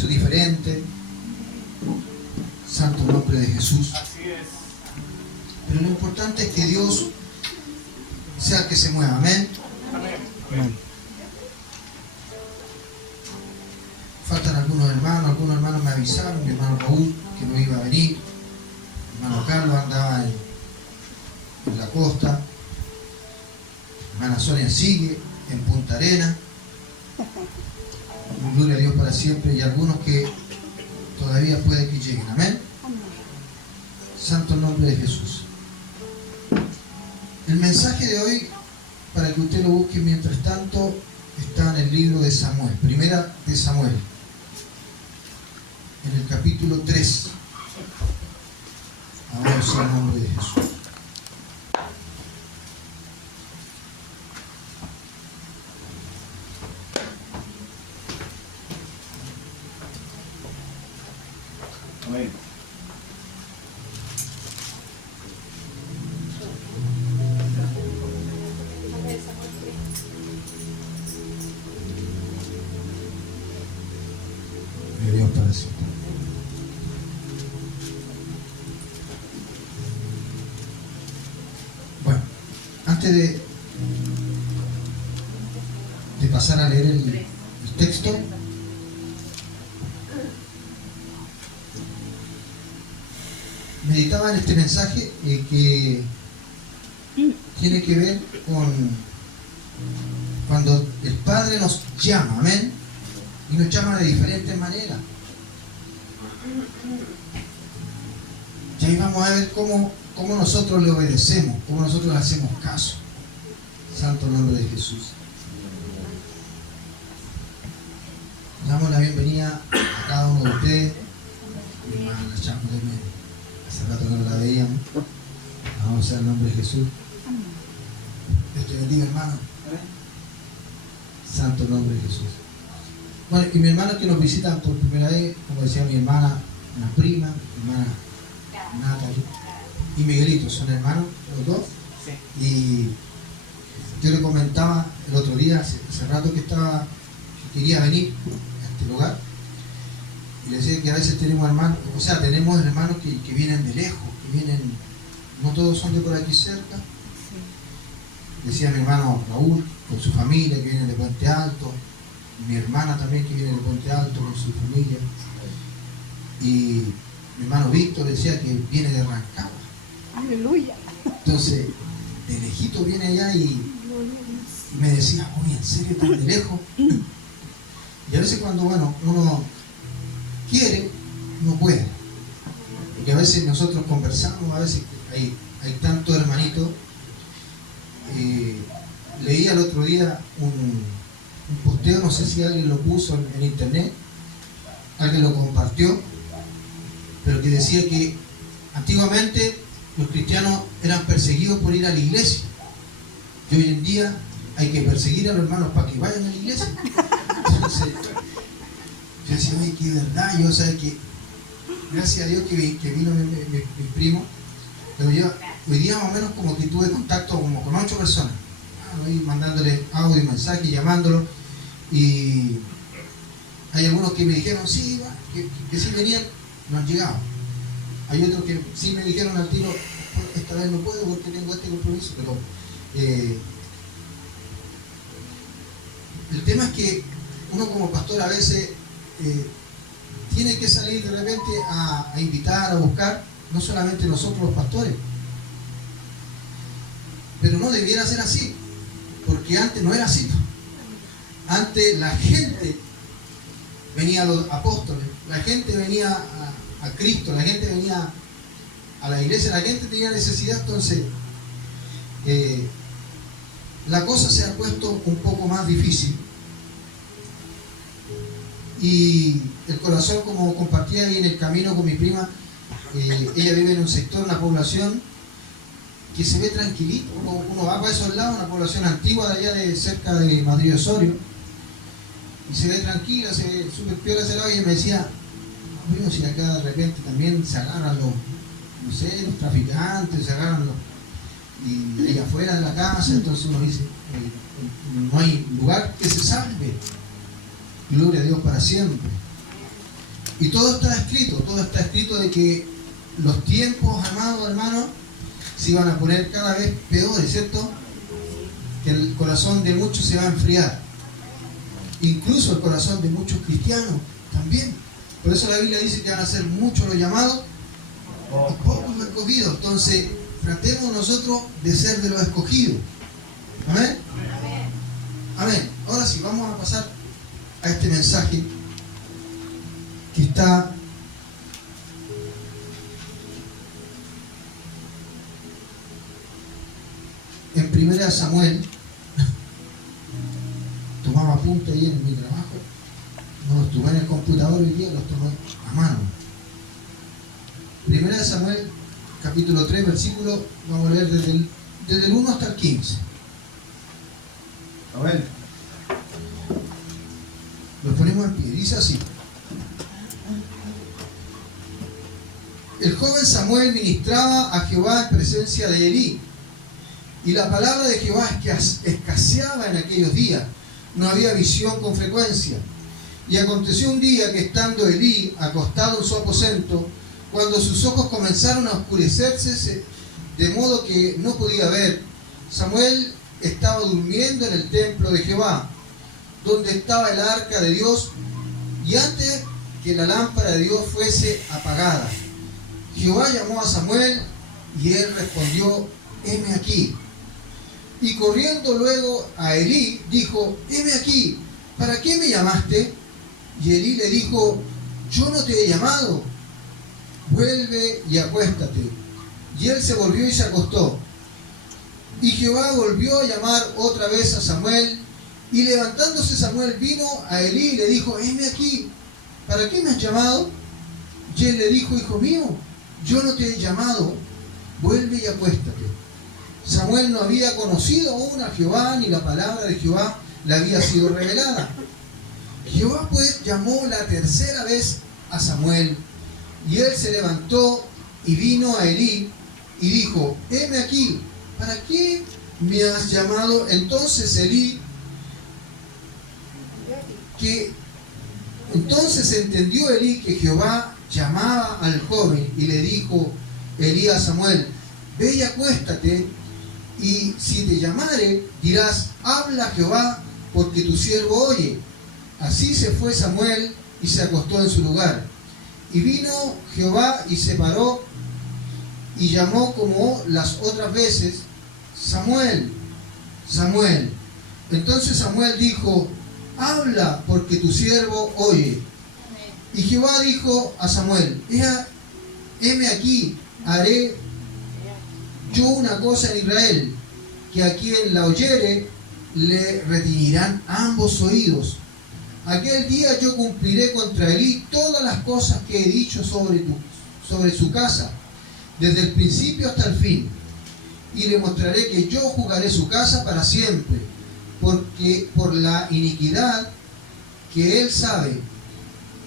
diferente. Santo nombre de Jesús. Así es. Pero lo importante es que Dios sea el que se mueva. Amén. Amén. Amén. Faltan algunos hermanos me avisaron, mi hermano Raúl que no iba a venir, mi hermano Carlos andaba en la costa, mi hermana Sonia sigue en Punta Arenas, gloria a Dios para siempre, y algunos que todavía puede que lleguen. Amén. Santo nombre de Jesús. El mensaje de hoy, para que usted lo busque mientras tanto, está en el libro de Samuel, primera de Samuel, en el capítulo 3. Ahora sea el nombre de Jesús. Amén. De Dios para siempre. Bueno, antes de pasar a leer el texto, meditaba en este mensaje que tiene que ver con cuando el Padre nos llama, amén, y nos llama de diferentes maneras. Y ahí vamos a ver cómo nosotros le obedecemos, cómo nosotros le hacemos caso. Santo nombre de Jesús. Damos la bienvenida a cada uno de ustedes. Mi hermana la Chaco también. Hace rato que no la veíamos. Vamos a hacer el nombre de Jesús. Dios te bendiga, hermano. Santo nombre de Jesús. Bueno, y mi hermano que nos visitan por primera vez, como decía mi hermana, una prima, mi hermana Natalie y Miguelito, son hermanos los dos. Sí. Y yo le comentaba el otro día, hace rato que quería venir a este lugar, y le decía que a veces tenemos hermanos, o sea, tenemos hermanos que vienen de lejos, que vienen, no todos son de por aquí cerca. Decía mi hermano Raúl, con su familia, que viene de Puente Alto, mi hermana también que viene de Puente Alto con su familia, y mi hermano Víctor decía que viene de Rancagua. Aleluya. Entonces, de lejito viene allá y me decía, oye, ¿en serio tan de lejos? Y a veces cuando, bueno, uno quiere, no puede. Porque a veces nosotros conversamos, a veces hay tantos hermanitos. Leí el otro día un posteo, no sé si alguien lo puso en internet, alguien lo compartió, pero que decía que antiguamente los cristianos eran perseguidos por ir a la iglesia, y hoy en día hay que perseguir a los hermanos para que vayan a la iglesia. Entonces, yo decía, oye, que verdad, yo sé que gracias a Dios que vino mi primo, pero yo hoy día más o menos como que tuve contacto como con 8 personas, mandándole audio y mensaje, llamándolo, y hay algunos que me dijeron sí, que sí venían, no han llegado. Hay otros que sí me dijeron al tiro, esta vez no puedo porque tengo este compromiso, pero el tema es que uno como pastor a veces tiene que salir de repente a invitar, a buscar, no solamente nosotros los pastores, pero no debiera ser así, porque antes no era así. Antes la gente venía a los apóstoles, la gente venía a Cristo, la gente venía a la iglesia, la gente tenía necesidad. Entonces la cosa se ha puesto un poco más difícil, y el corazón, como compartía ahí en el camino con mi prima, ella vive en un sector, una población que se ve tranquilito. Uno va para esos lados, una población antigua de allá de cerca de Madrid Osorio, y se ve tranquila, se ve súper piola ese lado. Y ella me decía, bueno, si acá de repente también se agarran los, no sé, los traficantes, se agarran los, y ahí afuera de la casa, entonces uno dice, no hay lugar que se salve. Gloria a Dios para siempre. Y todo está escrito de que los tiempos, amados hermanos, se iban a poner cada vez peores, ¿cierto? Que el corazón de muchos se va a enfriar. Incluso el corazón de muchos cristianos también. Por eso la Biblia dice que van a ser muchos los llamados y pocos los escogidos. Entonces, tratemos nosotros de ser de los escogidos. ¿Amén? Amén. Ahora sí, vamos a pasar a este mensaje que está en 1 Samuel. Tomaba apuntes ahí en mi trabajo. No los tomé en el computador hoy día, los tomé a mano. 1 Samuel, capítulo 3, versículo, vamos a leer desde el 1 hasta el 15. A ver. Lo ponemos en pie, dice así. El joven Samuel ministraba a Jehová en presencia de Elí, y la palabra de Jehová escaseaba en aquellos días, no había visión con frecuencia. Y aconteció un día que estando Elí acostado en su aposento, cuando sus ojos comenzaron a oscurecerse de modo que no podía ver, Samuel estaba durmiendo en el templo de Jehová, donde estaba el arca de Dios, y antes que la lámpara de Dios fuese apagada, Jehová llamó a Samuel, y él respondió: heme aquí. Y corriendo luego a Elí, dijo: heme aquí, ¿para qué me llamaste? Y Elí le dijo: yo no te he llamado, vuelve y acuéstate. Y él se volvió y se acostó. Y Jehová volvió a llamar otra vez a Samuel, y levantándose Samuel vino a Elí y le dijo: heme aquí, ¿para qué me has llamado? Y él le dijo: hijo mío, yo no te he llamado, vuelve y acuéstate. Samuel no había conocido aún a Jehová, ni la palabra de Jehová le había sido revelada. Jehová pues llamó la tercera vez a Samuel, y él se levantó y vino a Elí y dijo: heme aquí, ¿para qué me has llamado? Entonces entendió Elí que Jehová llamaba al joven, y le dijo Elí a Samuel: ve y acuéstate, y si te llamare, dirás: habla Jehová, porque tu siervo oye. Así se fue Samuel y se acostó en su lugar. Y vino Jehová y se paró y llamó como las otras veces: Samuel, Samuel. Entonces Samuel dijo: habla, porque tu siervo oye. Y Jehová dijo a Samuel: heme aquí, haré yo una cosa en Israel, que a quien la oyere le retiñirán ambos oídos. Aquel día yo cumpliré contra Elí todas las cosas que he dicho sobre su casa, desde el principio hasta el fin. Y le mostraré que yo juzgaré su casa para siempre, porque por la iniquidad que él sabe,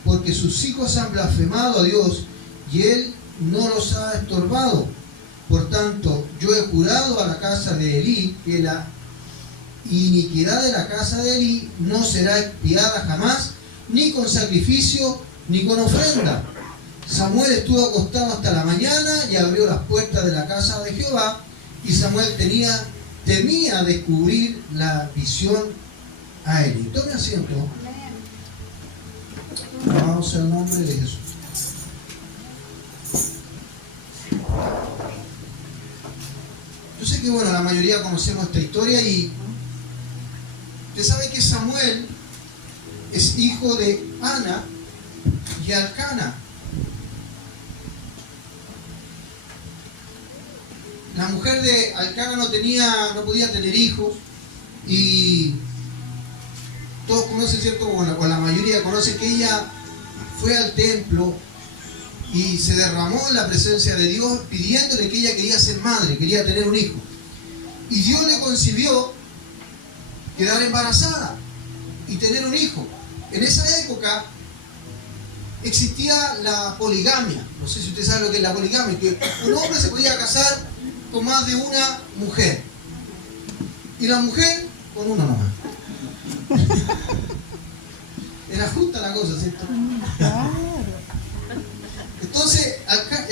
porque sus hijos han blasfemado a Dios, y él no los ha estorbado. Por tanto, yo he jurado a la casa de Elí que la iniquidad de la casa de Elí no será expiada jamás, ni con sacrificio, ni con ofrenda. Samuel estuvo acostado hasta la mañana y abrió las puertas de la casa de Jehová, y Samuel temía descubrir la visión a Elí. Tome asiento. Vamos al nombre de Jesús. Yo sé que, bueno, la mayoría conocemos esta historia, y usted sabe que Samuel es hijo de Ana y Alcana. La mujer de Alcana no podía tener hijos, y todos conocen, ¿cierto? Bueno, o la mayoría conoce que ella fue al templo y se derramó en la presencia de Dios pidiéndole que ella quería ser madre, quería tener un hijo. Y Dios le concibió quedar embarazada y tener un hijo. En esa época existía la poligamia. No sé si usted sabe lo que es la poligamia, que un hombre se podía casar con más de una mujer, y la mujer con una nomás. Era justa la cosa, ¿cierto?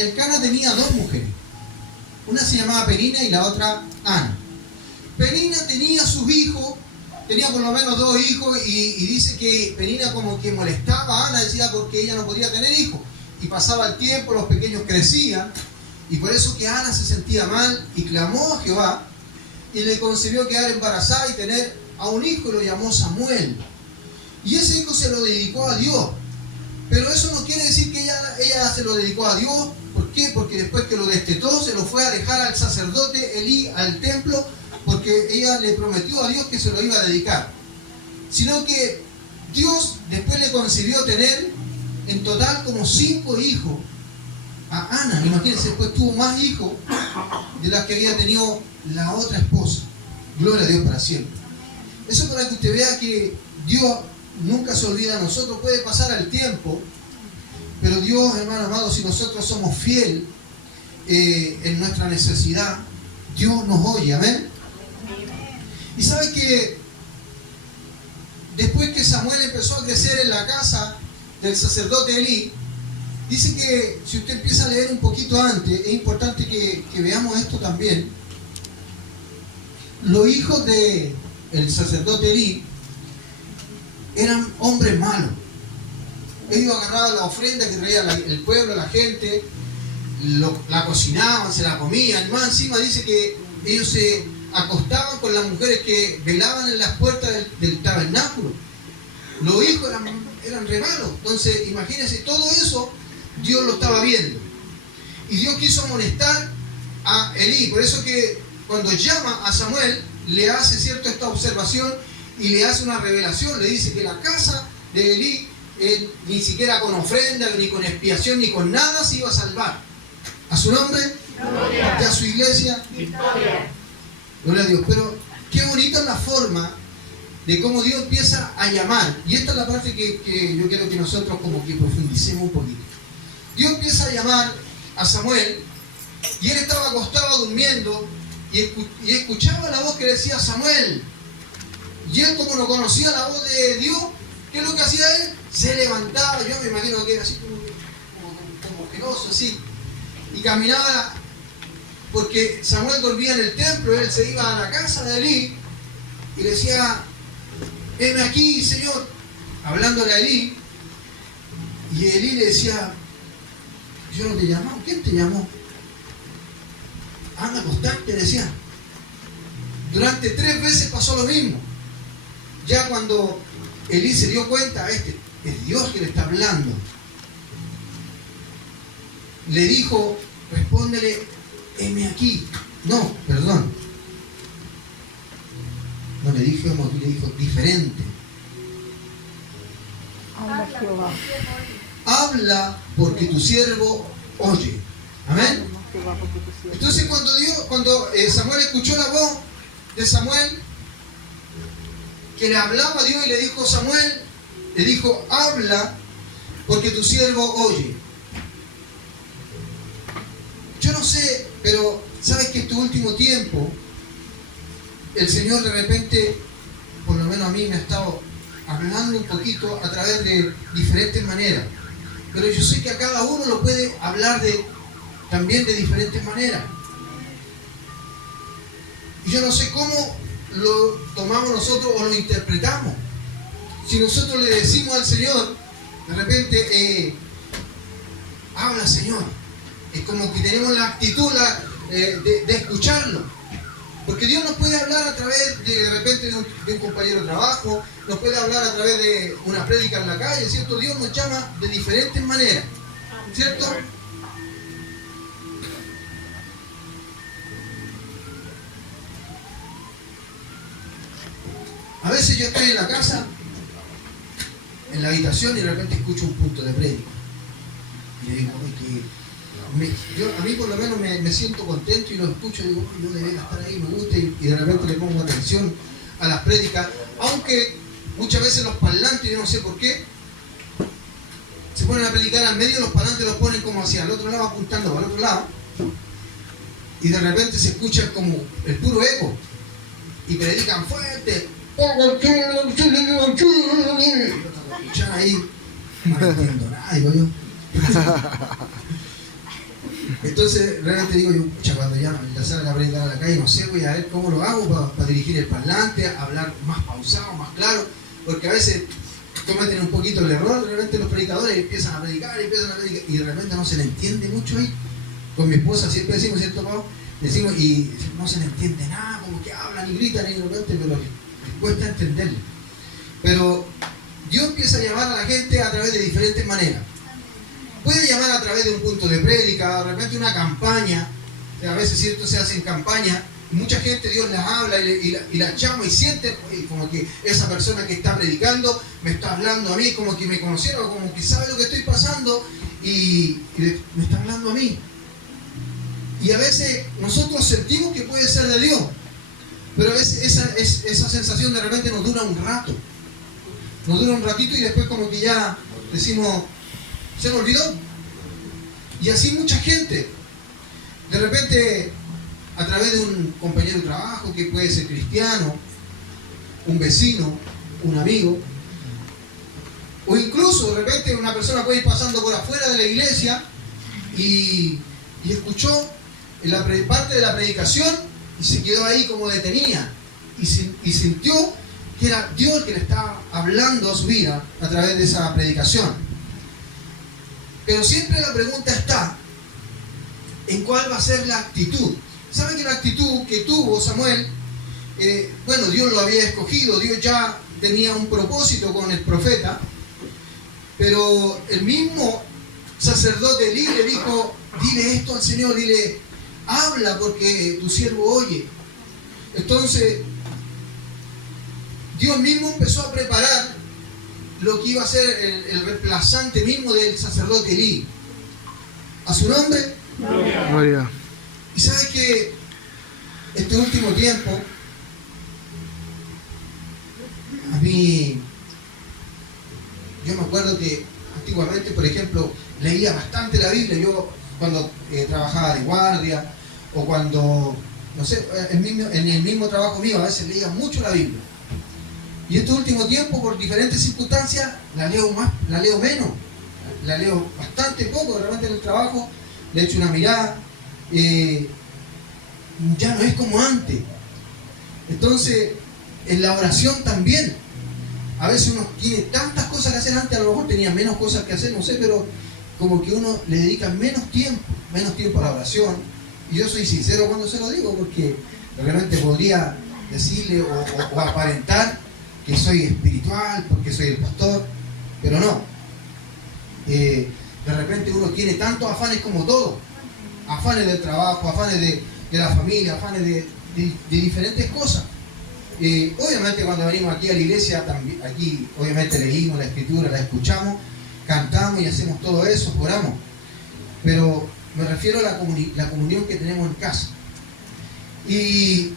Elcana tenía dos mujeres. Una se llamaba Penina y la otra Ana. Penina tenía sus hijos, tenía por lo menos dos hijos, y dice que Penina como que molestaba a Ana, decía porque ella no podía tener hijos. Y pasaba el tiempo, los pequeños crecían, y por eso que Ana se sentía mal y clamó a Jehová, y le concedió quedar embarazada y tener a un hijo, y lo llamó Samuel. Y ese hijo se lo dedicó a Dios. Pero eso no quiere decir que ella se lo dedicó a Dios. ¿Por qué? Porque después que lo destetó, se lo fue a dejar al sacerdote Elí, al templo, porque ella le prometió a Dios que se lo iba a dedicar. Sino que Dios después le concedió tener en total como 5 hijos a Ana. Imagínense, después tuvo más hijos de las que había tenido la otra esposa. Gloria a Dios para siempre. Eso para que usted vea que Dios nunca se olvida de nosotros. Puede pasar el tiempo, pero Dios, hermano amado, si nosotros somos fieles en nuestra necesidad, Dios nos oye. Amén. Y sabe que después que Samuel empezó a crecer en la casa del sacerdote Elí, dice que si usted empieza a leer un poquito antes, es importante que veamos esto también. Los hijos del sacerdote Elí eran hombres malos. Ellos agarraban la ofrenda que traía el pueblo, la gente, la cocinaban, se la comían. Más encima dice que ellos se acostaban con las mujeres que velaban en las puertas del tabernáculo. Los hijos eran re malos. Entonces, imagínense, todo eso Dios lo estaba viendo. Y Dios quiso amonestar a Elí. Por eso que cuando llama a Samuel, le hace esta observación y le hace una revelación. Le dice que la casa de Elí, ni siquiera con ofrenda, ni con expiación, ni con nada se iba a salvar. A su nombre, gloria. Y a su iglesia, victoria. Gloria a Dios. Pero qué bonita es la forma de cómo Dios empieza a llamar. Y esta es la parte que yo quiero que nosotros como que profundicemos un poquito. Dios empieza a llamar a Samuel, y él estaba acostado durmiendo, y escuchaba la voz que decía Samuel. Y él, como no conocía la voz de Dios, ¿qué es lo que hacía él? Se levantaba, yo me imagino que era así como peloso, así, y caminaba, porque Samuel dormía en el templo. Él se iba a la casa de Elí y le decía: heme aquí, Señor, hablándole a Elí. Y Elí le decía: yo no te llamaba. ¿Quién te llamó? Anda a acostarte, decía. Durante 3 veces pasó lo mismo. Ya cuando Elí se dio cuenta, es Dios que le está hablando, le dijo: respóndele: heme aquí. No, perdón. No le dijo heme aquí, le dijo diferente. Habla Jehová. Habla porque tu siervo oye. Amén. Entonces cuando Samuel escuchó la voz de Samuel, que le hablaba a Dios, y le dijo Samuel, le dijo: habla porque tu siervo oye. Yo no sé, pero sabes que este último tiempo el Señor de repente, por lo menos a mí, me ha estado hablando un poquito a través de diferentes maneras, pero yo sé que a cada uno lo puede hablar también de diferentes maneras. Y yo no sé cómo lo tomamos nosotros o lo interpretamos. Si nosotros le decimos al Señor, de repente, habla, Señor, es como que tenemos la actitud de escucharlo. Porque Dios nos puede hablar a través de repente de un compañero de trabajo, nos puede hablar a través de una prédica en la calle, ¿cierto? Dios nos llama de diferentes maneras, ¿cierto? A veces yo estoy en la casa, en la habitación, y de repente escucho un punto de prédica. Y le digo: a mí por lo menos me siento contento y lo escucho, y digo: yo debería estar ahí, me gusta, y de repente le pongo atención a las prédicas, aunque muchas veces los parlantes, yo no sé por qué, se ponen a predicar al medio, los parlantes los ponen como hacia el otro lado, apuntando para el otro lado, y de repente se escucha como el puro eco, y predican fuerte. Escuchar ahí, no entiendo nada, digo yo. Entonces realmente digo yo, pucha, cuando ya salga a predicar a la calle, no sé, voy a ver cómo lo hago para dirigir el parlante, hablar más pausado, más claro, porque a veces cometen un poquito el error, realmente los predicadores empiezan a predicar y de repente no se le entiende mucho ahí. Con mi esposa siempre decimos, ¿cierto, Pablo? Decimos y no se le entiende nada, como que hablan y gritan y de repente, pero les cuesta entenderlo. Pero Dios empieza a llamar a la gente a través de diferentes maneras. Puede llamar a través de un punto de prédica, de repente una campaña, a veces cierto se hacen campañas, y mucha gente Dios las habla y la llama y siente como que esa persona que está predicando me está hablando a mí, como que me conociera o como que sabe lo que estoy pasando y me está hablando a mí. Y a veces nosotros sentimos que puede ser de Dios, pero a veces esa sensación de repente nos dura un rato. Nos dura un ratito y después como que ya decimos, se me olvidó. Y así mucha gente, de repente, a través de un compañero de trabajo que puede ser cristiano, un vecino, un amigo, o incluso de repente una persona puede ir pasando por afuera de la iglesia y escuchó parte de la predicación y se quedó ahí como detenida y sintió que era Dios que le estaba hablando a su vida a través de esa predicación. Pero siempre la pregunta está en cuál va a ser la actitud. ¿Sabe que la actitud que tuvo Samuel, bueno, Dios lo había escogido, Dios ya tenía un propósito con el profeta, pero el mismo sacerdote Elí le dijo, dile esto al Señor, dile, habla porque tu siervo oye. Entonces, Dios mismo empezó a preparar lo que iba a ser el reemplazante mismo del sacerdote Elí. A su nombre, Gloria. y sabe que este último tiempo, a mí, yo me acuerdo que antiguamente, por ejemplo, leía bastante la Biblia. Yo cuando trabajaba de guardia o cuando, no sé, en el mismo trabajo mío, a veces leía mucho la Biblia. Y este último tiempo, por diferentes circunstancias, la leo menos, la leo bastante poco. De repente en el trabajo le echo una mirada, ya no es como antes. Entonces, en la oración también, a veces uno tiene tantas cosas que hacer. Antes a lo mejor tenía menos cosas que hacer, no sé, pero como que uno le dedica menos tiempo a la oración. Y yo soy sincero cuando se lo digo, porque realmente podría decirle o aparentar que soy espiritual, porque soy el pastor, pero no. De repente uno tiene tantos afanes como todo, afanes del trabajo, afanes de la familia, afanes de diferentes cosas. Obviamente cuando venimos aquí a la iglesia, también, aquí obviamente leímos la escritura, la escuchamos, cantamos y hacemos todo eso, oramos. Pero me refiero a la comunión que tenemos en casa. Y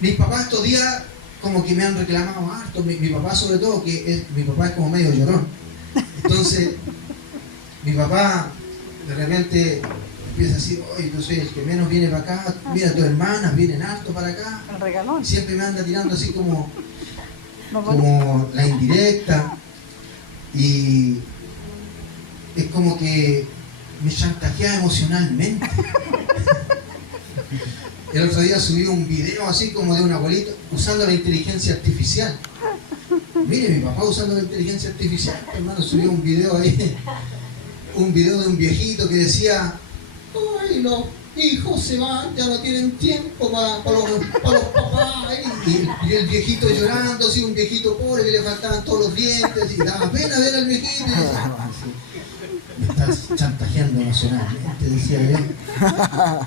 mis papás estos días como que me han reclamado harto, mi papá sobre todo, mi papá es como medio llorón. Entonces, mi papá de repente empieza a decir, oye, yo soy el que menos viene para acá, mira, tus hermanas vienen harto para acá. El regalón. Siempre me anda tirando así como la indirecta, y es como que me chantajea emocionalmente. El otro día subí un video así como de un abuelito usando la inteligencia artificial. Mire, mi papá usando la inteligencia artificial, hermano, subió un video ahí, un video de un viejito que decía, ¡ay, los hijos se van, ya no tienen tiempo para los papás! Y el viejito llorando, así, un viejito pobre que le faltaban todos los dientes, y daba pena ver al viejito. Y decía, me estás chantajeando emocionalmente, decía él.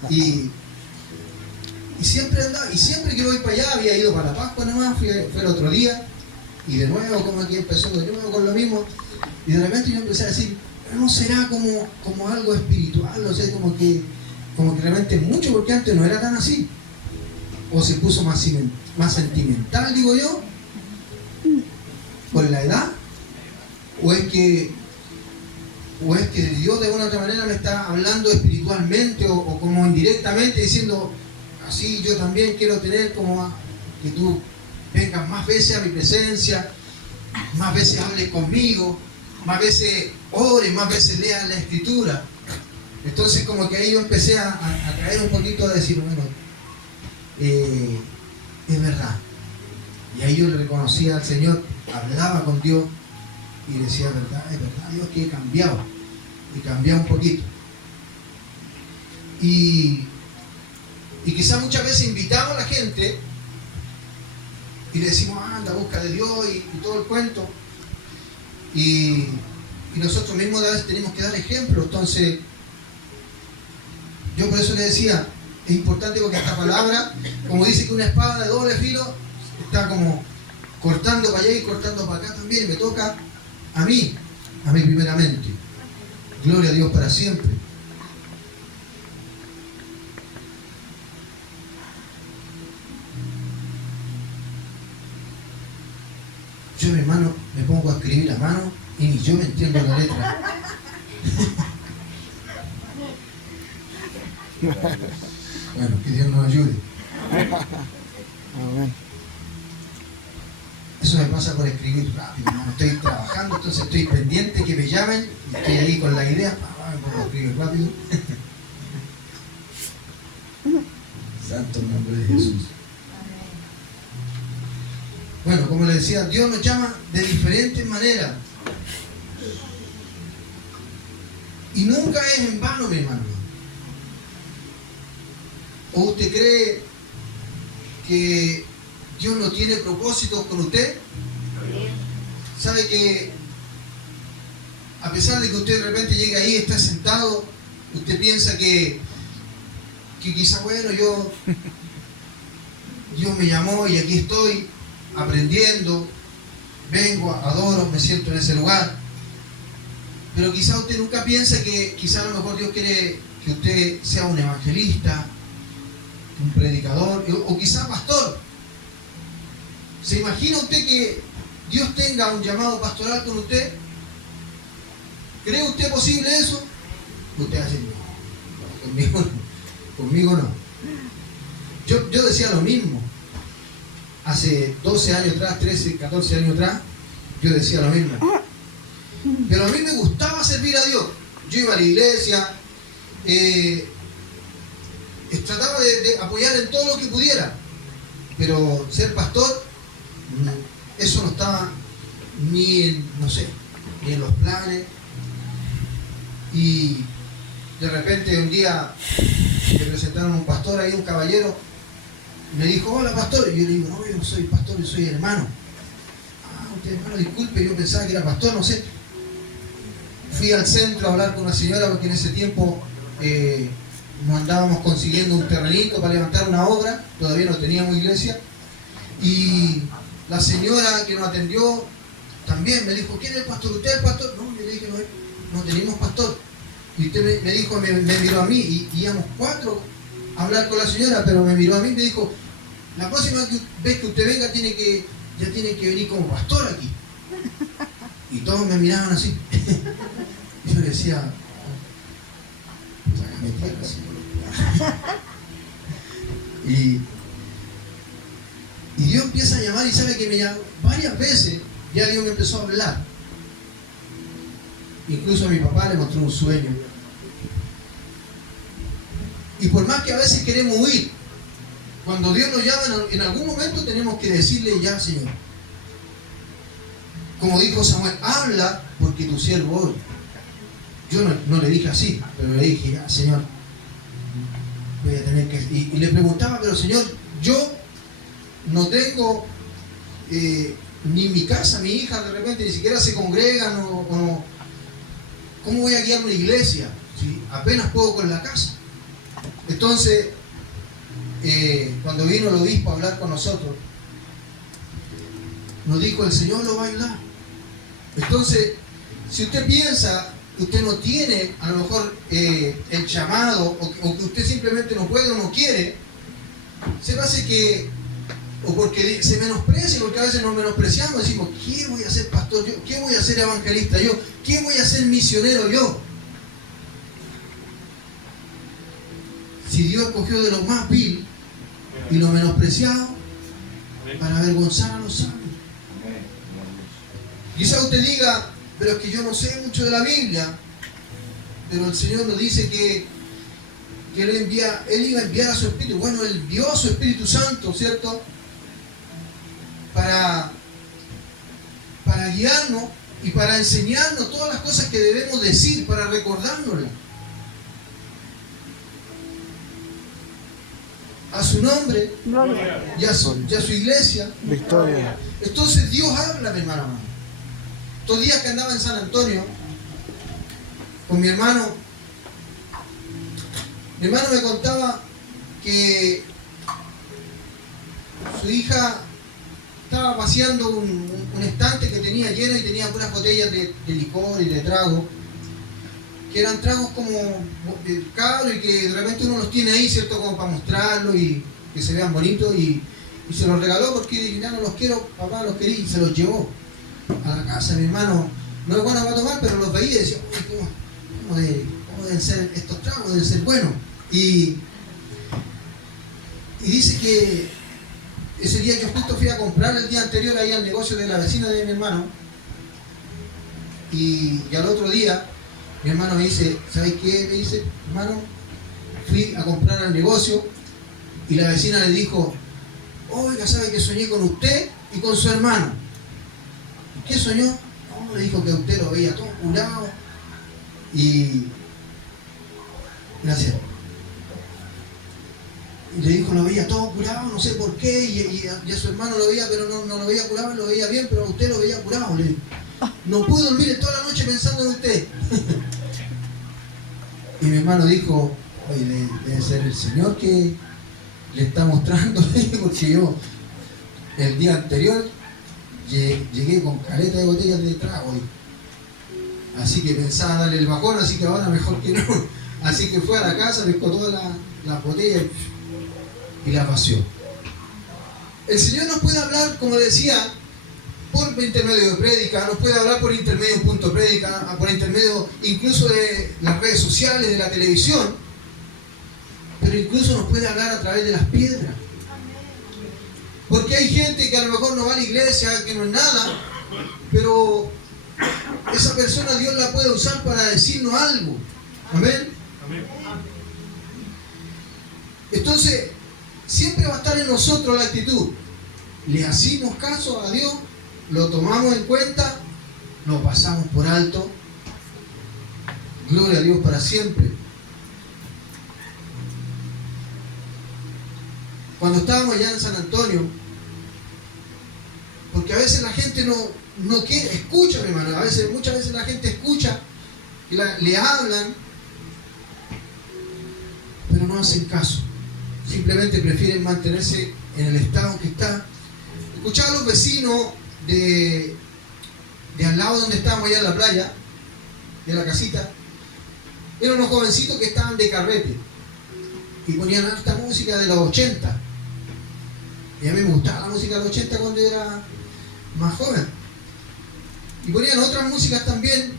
Y siempre andaba, y siempre que voy para allá, había ido para la Pascua nomás, fue el otro día, y de nuevo, como aquí empezó de nuevo con lo mismo, y de repente yo empecé a decir, ¿no será como algo espiritual? O sea, como que realmente mucho, porque antes no era tan así, o se puso más sentimental, digo yo, por la edad, o es que Dios de alguna otra manera me está hablando espiritualmente o como indirectamente diciendo, así yo también quiero tener como que tú vengas más veces a mi presencia, más veces hables conmigo, más veces ores, más veces leas la escritura. Entonces como que ahí yo empecé a caer un poquito, a decir, bueno, es verdad. Y ahí yo le reconocía al Señor, hablaba con Dios y decía, es verdad, Dios, que he cambiado. Y cambiado un poquito. Y quizás muchas veces invitamos a la gente y le decimos, anda, busca de Dios y todo el cuento. Y nosotros mismos a veces tenemos que dar ejemplo. Entonces, yo por eso le decía, es importante porque esta palabra, como dice que una espada de doble filo, está como cortando para allá y cortando para acá también, y me toca a mí primeramente. Gloria a Dios para siempre. Yo, mi hermano, me pongo a escribir a mano y ni yo me entiendo la letra. Bueno, que Dios nos ayude. Amén. Eso me pasa por escribir rápido, hermano. Estoy trabajando, entonces estoy pendiente que me llamen y estoy ahí con la idea. Me pongo a escribir rápido. Santo nombre de Jesús. Bueno, como les decía, Dios nos llama de diferentes maneras. Y nunca es en vano, mi hermano. ¿O usted cree que Dios no tiene propósitos con usted? ¿Sabe que a pesar de que usted de repente llegue ahí, está sentado, usted piensa que quizá, bueno, Dios me llamó y aquí estoy aprendiendo, vengo, adoro, me siento en ese lugar? Pero quizá usted nunca piensa que quizá a lo mejor Dios quiere que usted sea un evangelista, un predicador o quizá pastor. ¿Se imagina usted que Dios tenga un llamado pastoral con usted? ¿Cree usted posible eso? Usted hace, no, conmigo no. Yo decía lo mismo. Hace 12 años atrás, 13, 14 años atrás, yo decía lo mismo. Pero a mí me gustaba servir a Dios. Yo iba a la iglesia, trataba de apoyar en todo lo que pudiera. Pero ser pastor, eso no estaba ni en, no sé, ni en los planes. Y de repente un día me presentaron un pastor ahí, un caballero, me dijo, hola pastor, y yo le digo, no, yo no soy pastor, yo soy hermano. Ah, usted hermano, disculpe, yo pensaba que era pastor, no sé. Fui al centro a hablar con una señora porque en ese tiempo nos andábamos consiguiendo un terrenito para levantar una obra, todavía no teníamos iglesia, y la señora que nos atendió también me dijo, ¿quién es el pastor? ¿Usted es el pastor? No, yo le dije, no tenemos pastor. Y usted me dijo, me miró a mí, y íbamos 4 a hablar con la señora, pero me miró a mí y me dijo, la próxima vez que usted venga ya tiene que venir como pastor aquí. Y todos me miraban así. Yo le decía, sácame tierra, señor. Y Dios empieza a llamar y sabe que me llamó varias veces. Ya Dios me empezó a hablar. Incluso a mi papá le mostró un sueño. Y por más que a veces queremos huir, cuando Dios nos llama, en algún momento tenemos que decirle, ya Señor. Como dijo Samuel, habla porque tu siervo oye. Yo no le dije así, pero le dije, ya Señor, voy a tener que... Y le preguntaba, pero Señor, yo no tengo ni mi casa, mi hija de repente ni siquiera se congregan o no. ¿Cómo voy a guiar una iglesia si apenas puedo con la casa? Entonces, cuando vino el obispo a hablar con nosotros, nos dijo, el Señor lo va a ayudar. Entonces, si usted piensa que usted no tiene a lo mejor el llamado o que usted simplemente no puede o no quiere, se hace que, o porque se menosprecia, porque a veces nos menospreciamos, decimos, ¿qué voy a ser pastor yo? ¿Qué voy a ser evangelista yo? ¿Qué voy a ser misionero yo? Si Dios escogió de lo más vil y lo menospreciado para avergonzar a los sabios. Quizá usted diga, pero es que yo no sé mucho de la Biblia, pero el Señor nos dice que Él iba a enviar a su Espíritu. Bueno, Él dio a su Espíritu Santo, ¿cierto? Para guiarnos y para enseñarnos todas las cosas que debemos decir, para recordárnoslas. A su nombre y a su iglesia. Victoria. Entonces Dios habla, mi hermano. Estos días que andaba en San Antonio con mi hermano me contaba que su hija estaba vaciando un estante que tenía lleno y tenía puras botellas de licor y de trago, que eran tragos como de cabro y que de repente uno los tiene ahí, ¿cierto? Como para mostrarlos y que se vean bonitos, y se los regaló porque ya no los quiero, papá los quería, y se los llevó a la casa. Mi hermano no es bueno para tomar, pero los veía y decía, ¿cómo deben ser estos tragos? Deben ser buenos. Y dice que ese día yo justo fui a comprar el día anterior ahí al negocio de la vecina de mi hermano, y al otro día mi hermano me dice, ¿sabes qué? Me dice, hermano, fui a comprar al negocio y la vecina le dijo, oiga, ¿sabe que soñé con usted y con su hermano? ¿Qué soñó? No, le dijo que usted lo veía todo curado y... Gracias. Y le dijo, lo veía todo curado, no sé por qué, y a su hermano lo veía, pero no lo veía curado, lo veía bien, pero a usted lo veía curado. Le dijo, no pude dormir en toda la noche pensando en usted. Y mi hermano dijo, oye, debe ser el Señor que le está mostrando, porque yo el día anterior llegué con caleta de botellas de trago, así que pensaba darle el bajón, así que ahora mejor que no. Así que fue a la casa, pescó todas las botellas y las vació. El Señor nos puede hablar, como decía, por intermedio de prédica, nos puede hablar por intermedio de un punto de prédica, por intermedio incluso de las redes sociales, de la televisión, pero incluso nos puede hablar a través de las piedras. Porque hay gente que a lo mejor no va a la iglesia, que no es nada, pero esa persona Dios la puede usar para decirnos algo. Amén. Entonces, siempre va a estar en nosotros la actitud. Le hacemos caso a Dios, lo tomamos en cuenta, lo pasamos por alto. Gloria a Dios para siempre. Cuando estábamos allá en San Antonio, porque a veces la gente no quiere, escucha, mi hermano, muchas veces la gente escucha, y le hablan, pero no hacen caso. Simplemente prefieren mantenerse en el estado que está. Escuchaba a los vecinos de al lado donde estábamos allá en la playa, de la casita. Eran unos jovencitos que estaban de carrete y ponían alta música de los 80. Y a mí me gustaba la música de los 80 cuando era más joven. Y ponían otras músicas también.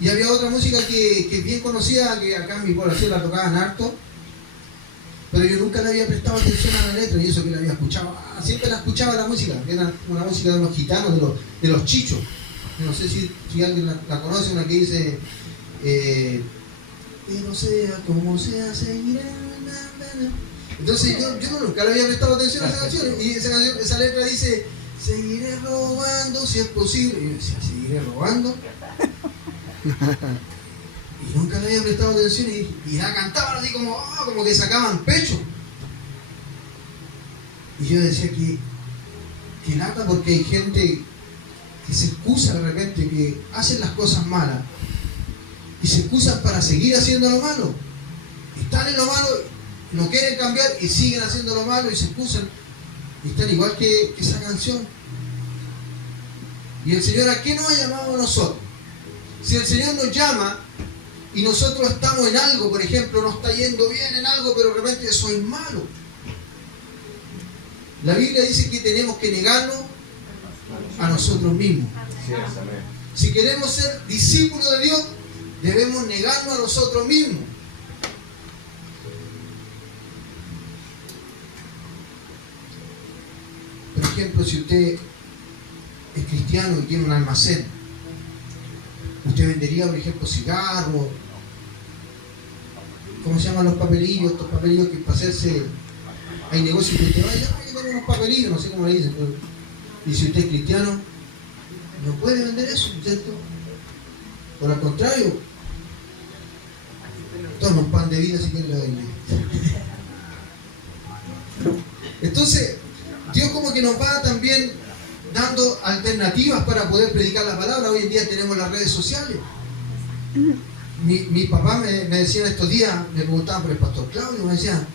Y había otra música que es bien conocida, que acá en mi población la tocaban harto, pero yo nunca le había prestado atención a la letra, y eso que la había escuchado, siempre la escuchaba la música, que era una música de unos gitanos, de los chichos. No sé si alguien la conoce, una que dice, no sea como sea, seguiré. Entonces yo nunca le había prestado atención a esa canción, y esa letra dice, seguiré robando si es posible. Y yo decía, ¿seguiré robando? Y nunca le había prestado atención, y la cantaban así como que sacaban pecho. Y yo decía que lata, porque hay gente que se excusa de repente, que hacen las cosas malas y se excusan para seguir haciendo lo malo. Están en lo malo, no quieren cambiar y siguen haciendo lo malo y se excusan. Y están igual que esa canción. Y el Señor, ¿a qué nos ha llamado a nosotros? Si el Señor nos llama y nosotros estamos en algo, por ejemplo, nos está yendo bien en algo, pero de repente soy malo. La Biblia dice que tenemos que negarnos a nosotros mismos. Si queremos ser discípulos de Dios, debemos negarnos a nosotros mismos. Por ejemplo, si usted es cristiano y tiene un almacén, usted vendería, por ejemplo, cigarros, ¿cómo se llaman los papelillos? Estos papelillos que para hacerse, hay negocios que usted va, hay que tener unos papelillos, no sé cómo le dicen, pero, y si usted es cristiano, no puede vender eso, ¿cierto? Por el contrario, toma un pan de vida si quiere lo vende. Entonces, Dios como que nos va también dando alternativas para poder predicar la palabra. Hoy en día tenemos las redes sociales. Mi papá me decía en estos días, me preguntaban por el pastor Claudio, me decían,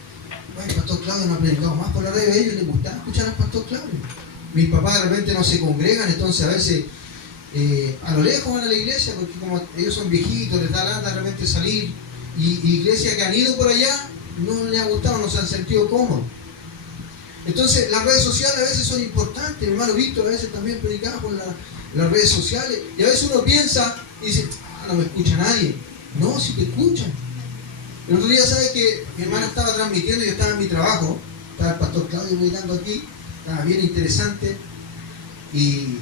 bueno, el pastor Claudio no ha predicado más por la radio, a ellos les gustaba escuchar al pastor Claudio. Mis papás de repente no se congregan, entonces a veces a lo lejos van a la iglesia, porque como ellos son viejitos, les da lata de repente salir, y iglesias que han ido por allá no les ha gustado, no se han sentido cómodos. Entonces las redes sociales a veces son importantes. Mi hermano Víctor a veces también predicaba por las redes sociales, y a veces uno piensa y dice, no me escucha nadie. No, si te escuchan. El otro día, ¿sabe que mi hermana estaba transmitiendo? Yo estaba en mi trabajo, estaba el pastor Claudio predicando aquí, estaba bien interesante, y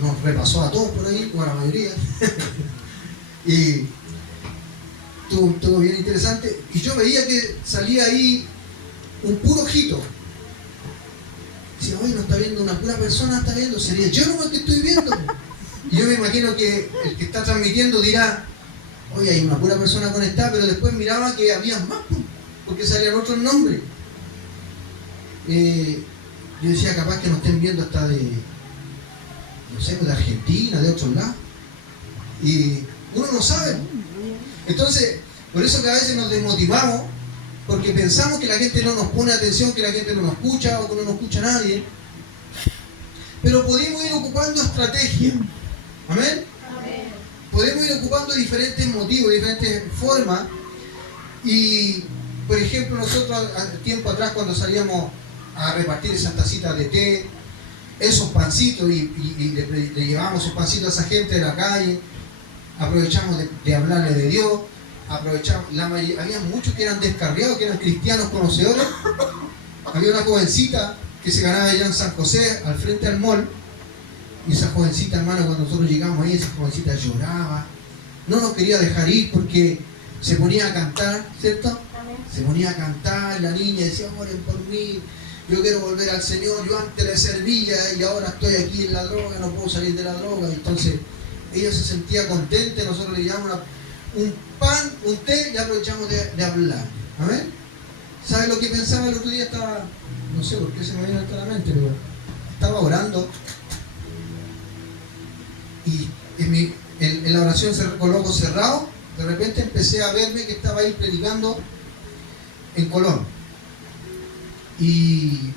nos repasó a todos por ahí, o a la mayoría, y estuvo bien interesante, y yo veía que salía ahí un puro ojito. Decía, oye, no está viendo una pura persona, está viendo, sería yo nomás que estoy viendo. Y yo me imagino que el que está transmitiendo dirá, oye, hay una pura persona conectada, pero después miraba que había más, porque salían otros nombres. Yo decía, capaz que nos estén viendo hasta de, no sé, de Argentina, de otros lados. Y uno no sabe. Entonces, por eso que a veces nos desmotivamos, porque pensamos que la gente no nos pone atención, que la gente no nos escucha o que no nos escucha a nadie. Pero podemos ir ocupando estrategias. ¿Amén? Amén. Podemos ir ocupando diferentes motivos, diferentes formas. Y, por ejemplo, nosotros tiempo atrás cuando salíamos a repartir esas tacitas de té, esos pancitos, y le llevábamos esos pancitos a esa gente de la calle, aprovechamos de hablarle de Dios, aprovechamos, había muchos que eran descarriados, que eran cristianos conocedores. Había una jovencita que se ganaba allá en San José, al frente del mall, y esa jovencita, hermano, cuando nosotros llegamos ahí, esa jovencita lloraba, no nos quería dejar ir porque se ponía a cantar, ¿cierto? Se ponía a cantar, la niña decía, oren por mí, yo quiero volver al Señor, yo antes le servía y ahora estoy aquí en la droga, no puedo salir de la droga. Entonces ella se sentía contenta, nosotros le llevamos un pan, un té, y aprovechamos de hablar. ¿Amén? ¿Sabe lo que pensaba el otro día? Estaba, no sé por qué se me viene a la mente, pero estaba orando, y en la oración con los ojos cerrados, de repente empecé a verme que estaba ahí predicando en Colón. Y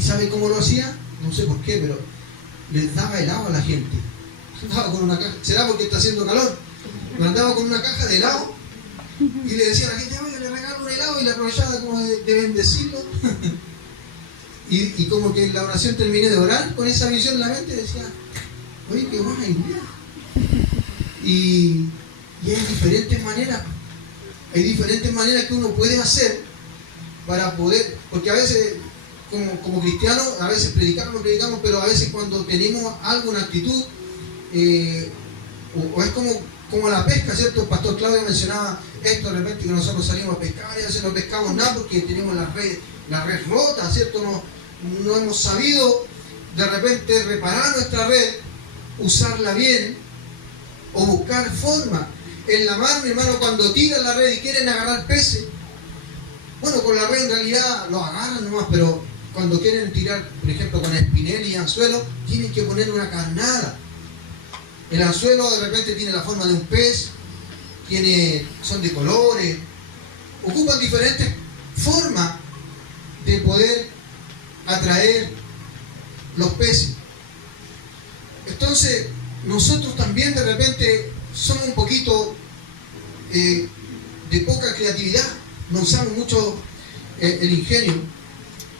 ¿sabe cómo lo hacía? No sé por qué, pero les daba helado a la gente. Andaba con una caja, será porque está haciendo calor, pero andaba con una caja de helado y le decía a la gente, oye, le regalo un helado, y le aprovechaba como de bendecirlo. y como que en la oración terminé de orar con esa visión en la mente, decía, oye, qué buena idea. Y hay diferentes maneras que uno puede hacer para poder, porque a veces como cristianos, a veces predicamos, pero a veces cuando tenemos algo, una actitud, o es como la pesca, ¿cierto? El pastor Claudio mencionaba esto, de repente que nosotros salimos a pescar y a veces no pescamos nada porque tenemos la red rota, ¿cierto? No hemos sabido de repente reparar nuestra red, usarla bien, o buscar forma. En la mar, mi hermano, cuando tiran la red y quieren agarrar peces, bueno, con la red en realidad los agarran nomás, pero cuando quieren tirar, por ejemplo, con espinel y anzuelo, tienen que poner una carnada. El anzuelo de repente tiene la forma de un pez, son de colores, ocupan diferentes formas de poder atraer los peces. Entonces, nosotros también de repente somos un poquito de poca creatividad, no usamos mucho el ingenio,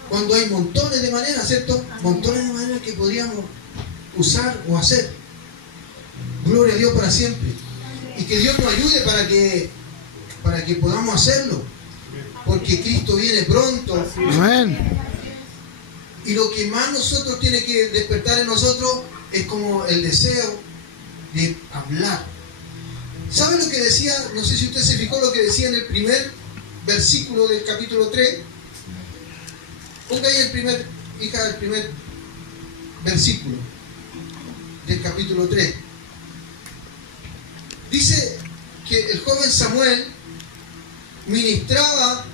cuando hay montones de maneras, ¿cierto? Montones de maneras que podríamos usar o hacer. Gloria a Dios para siempre. Y que Dios nos ayude para que podamos hacerlo, porque Cristo viene pronto. Amén. Y lo que más nosotros tiene que despertar en nosotros es como el deseo de hablar. ¿Sabe lo que decía? No sé si usted se fijó lo que decía en el primer versículo del capítulo 3. Ponga ahí el primer versículo del capítulo 3. Dice que el joven Samuel ministraba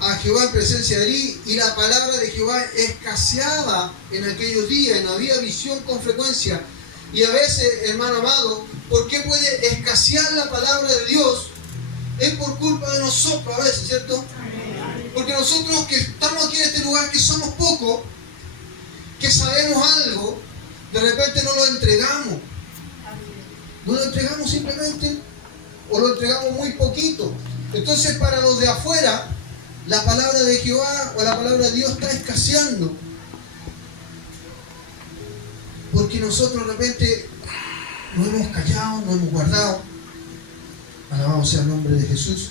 a Jehová en presencia de Elí, y la palabra de Jehová escaseaba en aquellos días, no había visión con frecuencia. Y a veces, hermano amado, ¿por qué puede escasear la palabra de Dios? Es por culpa de nosotros a veces, ¿cierto? Porque nosotros que estamos aquí en este lugar, que somos pocos, que sabemos algo, de repente no lo entregamos. No lo entregamos simplemente, o lo entregamos muy poquito. Entonces, para los de afuera, la palabra de Jehová o la palabra de Dios está escaseando. Porque nosotros de repente nos hemos callado, nos hemos guardado. Alabado sea el nombre de Jesús.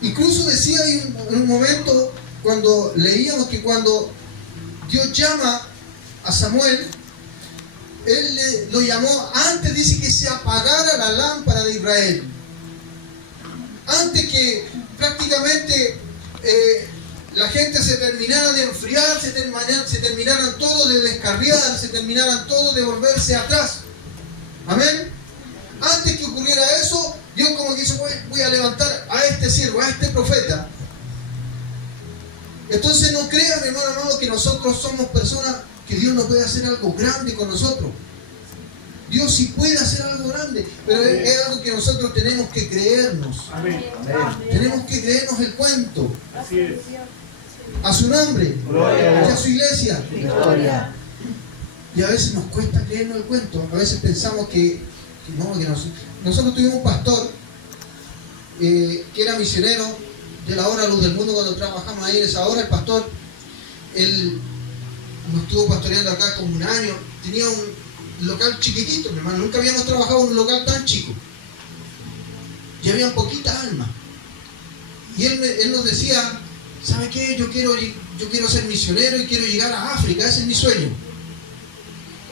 Incluso decía en un momento, cuando leíamos que cuando Dios llama a Samuel, Él lo llamó, antes dice que se apagara la lámpara de Israel. Antes que prácticamente la gente se terminara de enfriar, se terminaran todos de descarriar, se terminaran todos de volverse atrás. Amén. Antes que ocurriera eso, Dios como que dice, voy a levantar a este siervo, a este profeta. Entonces no crean, mi hermano amado, que nosotros somos personas que Dios no puede hacer algo grande con nosotros. Dios sí puede hacer algo grande, pero es algo que nosotros tenemos que creernos. Amén. Tenemos que creernos el cuento. Así es. A su nombre, Gloria. y a su iglesia. Gloria. Y a veces nos cuesta creernos el cuento. A veces pensamos que nosotros tuvimos un pastor que era misionero de la hora Luz del Mundo. Cuando trabajamos ahí en esa hora, el pastor, él nos estuvo pastoreando acá como un año. Tenía un local chiquitito, mi hermano. Nunca habíamos trabajado en un local tan chico. Y habían poquitas almas. Y él nos decía, ¿sabe qué? Yo quiero ser misionero y quiero llegar a África. Ese es mi sueño.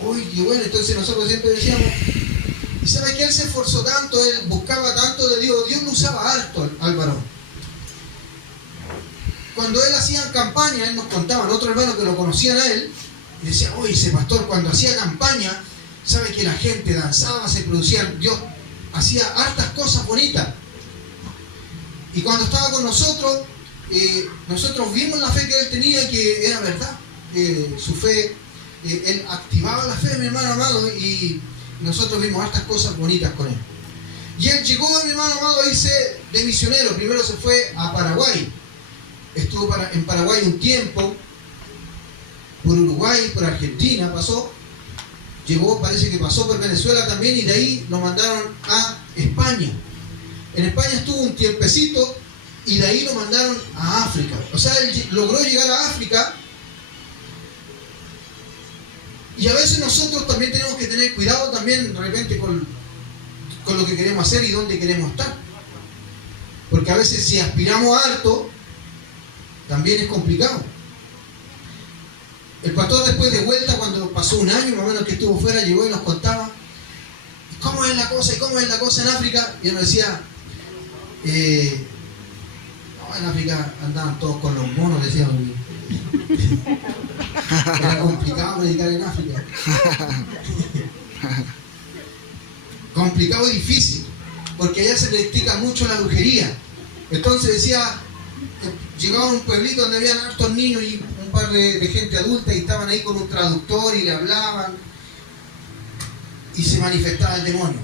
Uy, qué bueno. Entonces nosotros siempre decíamos, y ¿sabe qué? Él se esforzó tanto, él buscaba tanto de Dios. Dios lo usaba harto al varón. Cuando él hacía campaña, él nos contaba, otro hermano que lo conocían a él, y decía, oye, ese pastor cuando hacía campaña, ¿sabe que la gente danzaba, se producían? Dios hacía hartas cosas bonitas. Y cuando estaba con nosotros, nosotros vimos la fe que él tenía, que era verdad. Su fe, él activaba la fe, mi hermano amado, y nosotros vimos hartas cosas bonitas con él. Y él llegó, mi hermano amado, a irse de misionero. Primero se fue a Paraguay. Estuvo en Paraguay un tiempo, por Uruguay, por Argentina pasó. Llegó, parece que pasó por Venezuela también, y de ahí lo mandaron a España. En España estuvo un tiempecito y de ahí lo mandaron a África. O sea, él logró llegar a África. Y a veces nosotros también tenemos que tener cuidado también de repente con lo que queremos hacer y dónde queremos estar. Porque a veces si aspiramos harto, también es complicado. El pastor después de vuelta, cuando pasó un año más o menos que estuvo fuera, llegó y nos contaba cómo es la cosa y cómo es la cosa en África. Y él nos decía, no, en África andaban todos con los monos, decían. Era complicado predicar en África. Complicado y difícil, porque allá se practica mucho la brujería. Entonces decía, llegaba a un pueblito donde habían hartos niños y un par de gente adulta, y estaban ahí con un traductor y le hablaban, y se manifestaba el demonio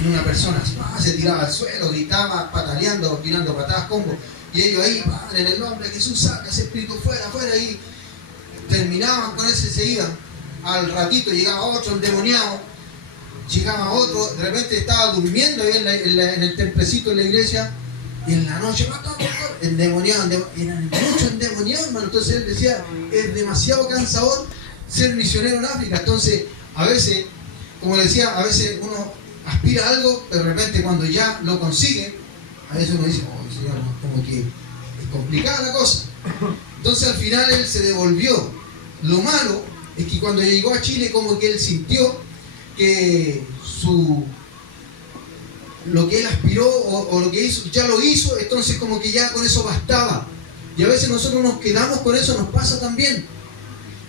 en una persona. Se tiraba al suelo, gritaba, pataleando, tirando patadas, combos. Y ellos ahí, Padre, en el nombre de Jesús, saca ese espíritu fuera, y terminaban con ese, se iban. Al ratito llegaba otro endemoniado, llegaba otro, de repente estaba durmiendo ahí en el templecito de la iglesia, y en la noche, endemoniado, eran muchos endemoniados, hermano. Entonces él decía, es demasiado cansador ser misionero en África. Entonces, a veces, como le decía, a veces uno aspira a algo, pero de repente cuando ya lo consigue, a veces uno dice, oh Señor, como que es complicada la cosa. Entonces al final él se devolvió. Lo malo es que cuando llegó a Chile, como que él sintió que lo que él aspiró o lo que hizo, ya lo hizo, entonces como que ya con eso bastaba. Y a veces nosotros nos quedamos con eso, nos pasa también.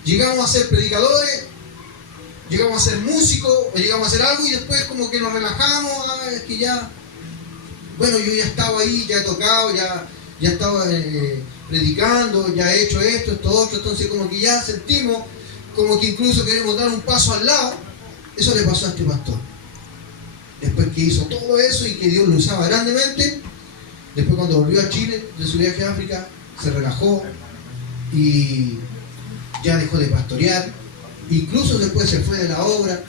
Llegamos a ser predicadores, llegamos a ser músicos, o llegamos a hacer algo y después como que nos relajamos, es que ya, bueno, yo ya estaba ahí, ya he tocado, ya estaba predicando, ya he hecho esto, otro, entonces como que ya sentimos, como que incluso queremos dar un paso al lado. Eso le pasó a este pastor. Después que hizo todo eso y que Dios lo usaba grandemente, después cuando volvió a Chile de su viaje a África, se relajó y ya dejó de pastorear. Incluso después se fue de la obra,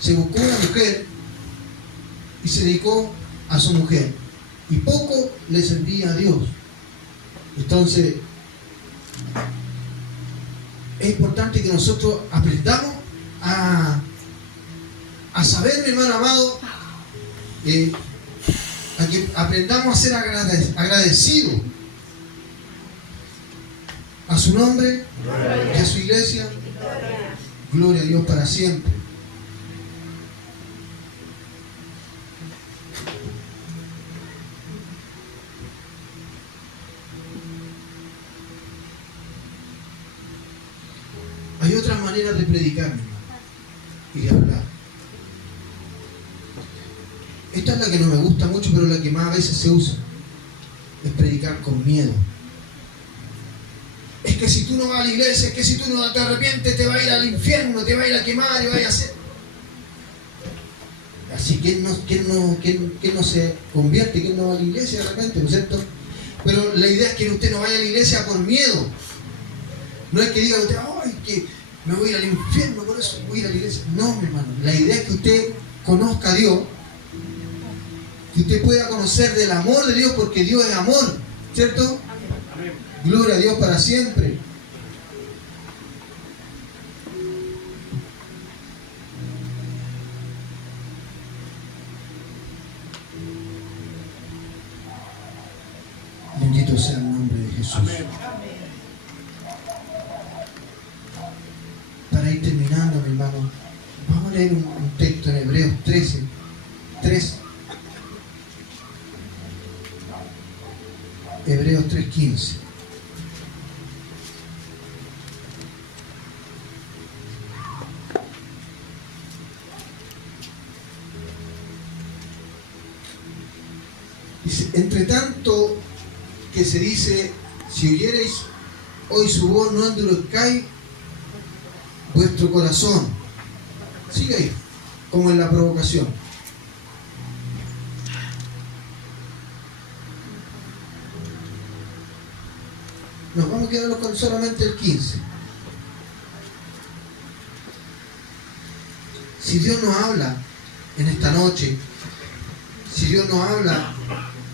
se buscó una mujer y se dedicó a su mujer. Y poco le servía a Dios. Entonces, es importante que nosotros aprendamos a saber, mi hermano amado, a que aprendamos a ser agradecidos a su nombre y a su iglesia. Gloria a Dios para siempre. Hay otras maneras de predicar, mi hermano, y de hablar. Esta es la que no me gusta mucho, pero la que más a veces se usa. Es predicar con miedo. Es que si tú no vas a la iglesia, es que si tú no te arrepientes, te va a ir al infierno, te va a ir a quemar y va a hacer. Así que ¿quién no se convierte? ¿Quién no va a la iglesia de repente? ¿No es cierto? Pero la idea es que usted no vaya a la iglesia por miedo. No es que diga usted, ¡ay, que me voy a ir al infierno, por eso voy a ir a la iglesia! No, mi hermano. La idea es que usted conozca a Dios, que usted pueda conocer del amor de Dios, porque Dios es amor, ¿cierto? Gloria a Dios para siempre. Bendito sea el nombre de Jesús. Amén. Para ir terminando, mi hermano, vamos a leer un texto en Hebreos 13, 3. Hebreos 3:15. Dice, entre tanto que se dice, si oyereis hoy su voz, no endurezcáis vuestro corazón. Sigue ahí, como en la provocación. Nos vamos a quedar con solamente el 15. Si Dios nos habla en esta noche, si Dios nos habla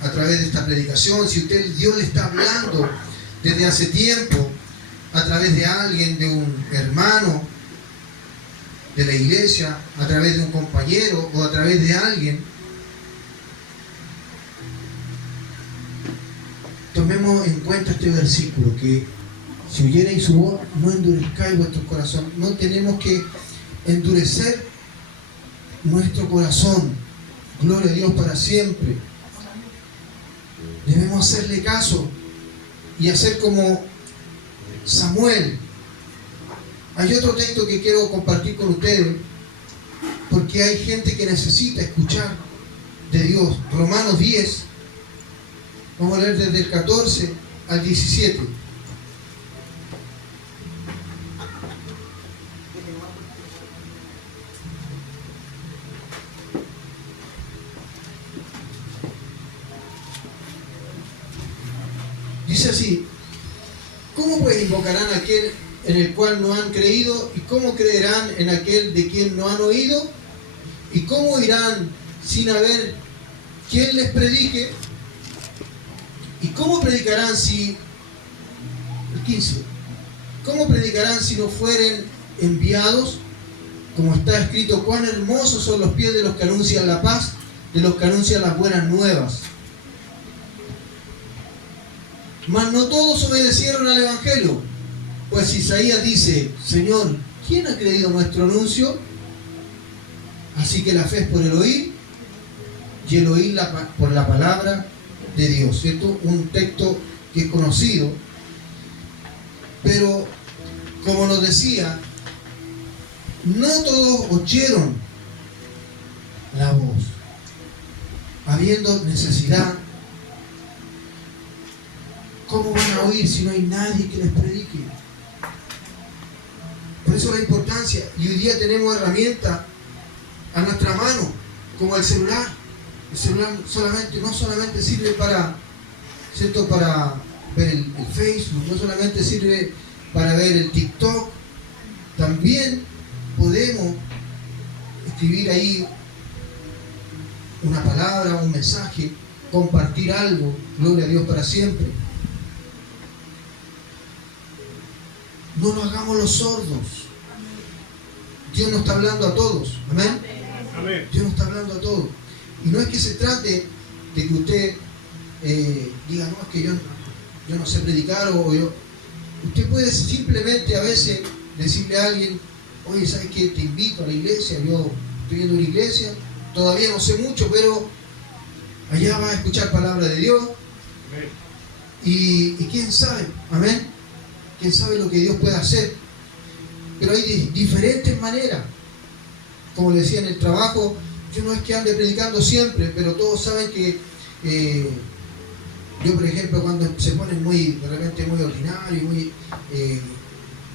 a través de esta predicación, si Dios le está hablando desde hace tiempo, a través de alguien, de un hermano de la iglesia, a través de un compañero o a través de alguien, tomemos en cuenta este versículo, que si oyereis su voz, no endurezcáis vuestro corazón. No tenemos que endurecer nuestro corazón. Gloria a Dios para siempre. Debemos hacerle caso y hacer como Samuel. Hay otro texto que quiero compartir con ustedes, porque hay gente que necesita escuchar de Dios. Romanos 10. Vamos a leer desde el 14 al 17. Dice así: ¿cómo pues invocarán a aquel en el cual no han creído? ¿Y cómo creerán en aquel de quien no han oído? ¿Y cómo irán sin haber quien les predique? ¿Y cómo predicarán si... El 15. ¿Cómo predicarán si no fueren enviados? Como está escrito, cuán hermosos son los pies de los que anuncian la paz, de los que anuncian las buenas nuevas. Mas no todos obedecieron al Evangelio, pues Isaías dice: Señor, ¿quién ha creído nuestro anuncio? Así que la fe es por el oír, y el oír por la palabra de Dios, ¿cierto? Un texto que es conocido, pero como nos decía, no todos oyeron la voz, habiendo necesidad. ¿Cómo van a oír si no hay nadie que les predique? Por eso la importancia, y hoy día tenemos herramientas a nuestra mano, como el celular. El celular no solamente sirve para, ¿cierto?, para ver el Facebook, no solamente sirve para ver el TikTok, también podemos escribir ahí una palabra, un mensaje, compartir algo, gloria a Dios para siempre. No nos hagamos los sordos. Dios nos está hablando a todos. Amén. Amén. Dios nos está hablando a todos. Y no es que se trate de que usted diga, no, es que yo no sé predicar o yo. Usted puede simplemente a veces decirle a alguien, oye, ¿sabes qué? Te invito a la iglesia, yo estoy yendo a una iglesia, todavía no sé mucho, pero allá vas a escuchar palabra de Dios. Amén. Y quién sabe, amén, quién sabe lo que Dios puede hacer. Pero hay diferentes maneras. Como le decía en el trabajo, yo no es que ande predicando siempre, pero todos saben que yo, por ejemplo, cuando se ponen de repente muy ordinarios,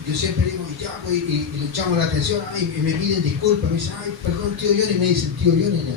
yo siempre digo, y le echamos la atención, y me piden disculpas, me dicen, ay, perdón tío Johnny, me dicen tío Johnny ya.